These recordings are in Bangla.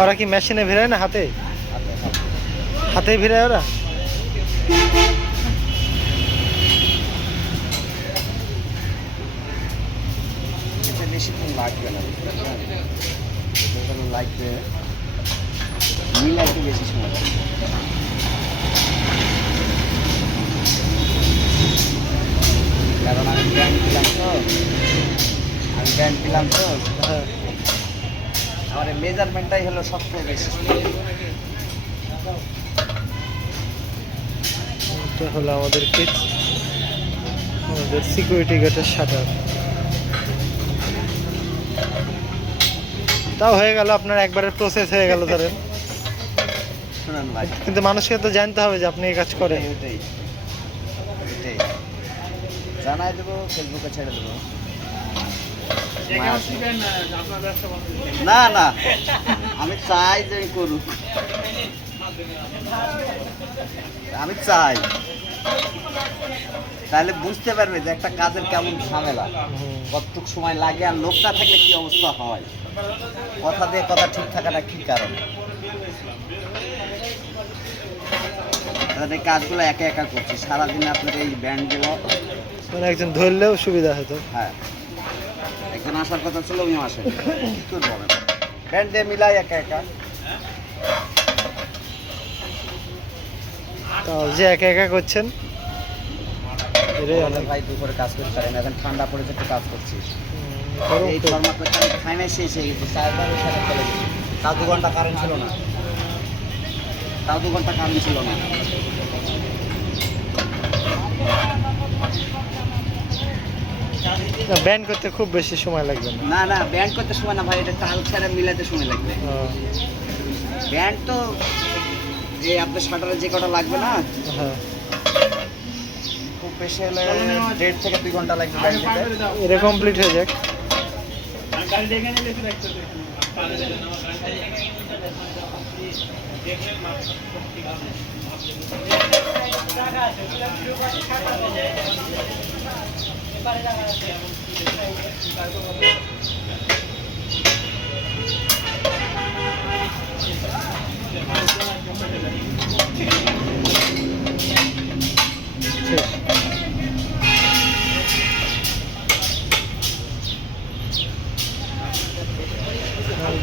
ওরা কি মেশিনে ভিড়ায় না হাতে? হাতে ভিড়ায় ওরা। বেশিক্ষণ লাগবে না, লাগবে মিল আর কি বেশি সময়। কারণ আমি ব্যান্ড দিলাম তো, হ্যাঁ, আমার মেজারমেন্টটাই হলো সবচেয়ে বেশি। এটা হলো আমাদের সিকিউরিটি গেটের শাটার। তাও হয়ে গেল আপনার একবারের প্রসেস হয়ে গেল ধরেন। শুনুন ভাই, কিন্তু মানুষকে তো জানতে হবে যে আপনি এই কাজ করেন। এটাই জানাই দেবো, ফেসবুকে ছেড়ে দেবো। না না, আমি চাই যে করুক, আমি চাই, তাহলে বুঝতে পারবে যে একটা কাজের কেমন ঝামেলা, কতটুক সময় লাগে, আর লোক না থাকলে কি অবস্থা হয়। কথা দিয়ে কথা ঠিক থাকাটা কি কারণ? এই কাজগুলো একা একা করছি সারাদিনে, আপনার এই ব্যান্ডগুলো মানে একজন ধরলেও সুবিধা হতো। হ্যাঁ, একজন আসার কথা ছিল, উনি আসে, কি করবো আমি, ব্যান্ড দিয়ে মিলাই একা একা। তাও যে একা একা করছেন এটাই অনেক। ভাই দুপুরে কাজ করতে পারেন, এখন ঠান্ডা পড়েছে, একটু কাজ করছি। গরম এই তো। ফর্মা করতে আমি খাই না, শেষ হয়ে গেছে, সাইডারের সাথে চলে গেছে। তাও 2 ঘন্টা কারেন্ট ছিল না, ব্যান্ড করতে খুব বেশি সময় লাগবে না। না না, ব্যান্ড করতে সময় না ভাই, এটা তাল ছাড়া মিলাতে সময় লাগবে। ব্যান্ড তো এই আপনার শাটারে যে কটা লাগবে না, হ্যাঁ, খুব বেশি হলে 1.5 থেকে 2 ঘন্টা লাগবে ব্যান্ড দিতে। এটা কমপ্লিট হয়ে যাক। শেষ।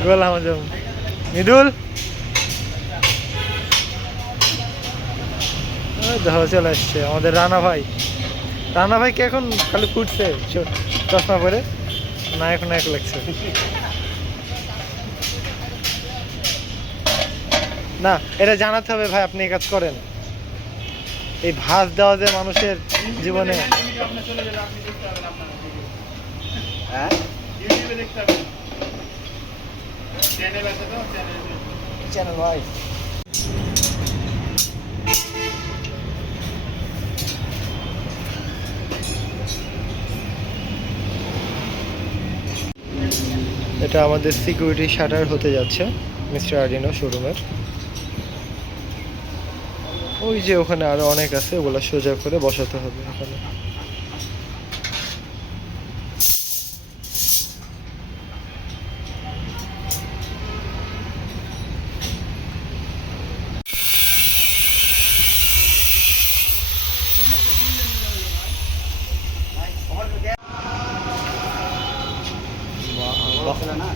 গোলাম আজম, মৃদুল, দেখো চলে আসছে আমাদের রানা ভাই। রানা ভাই কি এখন খালি ফুটছে চশমা পরে? না, এখন এক লাগছে না। এটা জানাতে হবে ভাই, আপনি এই কাজ করেন। এই ভাঁজ দেওয়া যে মানুষের জীবনে। হ্যাঁ, চ্যানেল ভাই, এটা আমাদের সিকিউরিটি শাটার হতে যাচ্ছে মিস্টার আর্ডিনো শোরুমের। ওই যে ওখানে আরো অনেক আছে, ওগুলো সোজা করে বসাতে হবে এখানে। বসলে না।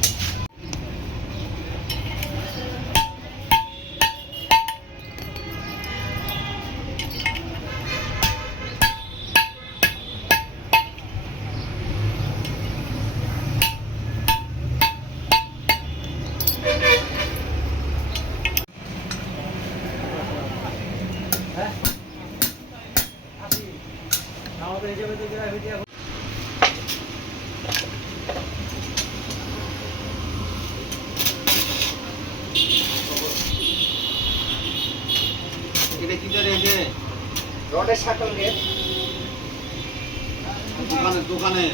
এটা কি করে রেখে রডের শাকল দিয়ে দোকানে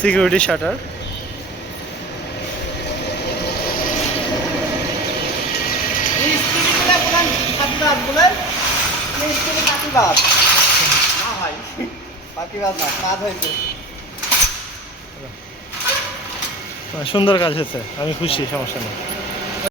সিকিউরিটি শাটার। সুন্দর কাজ হয়েছে, আমি খুশি, সমস্যা নেই।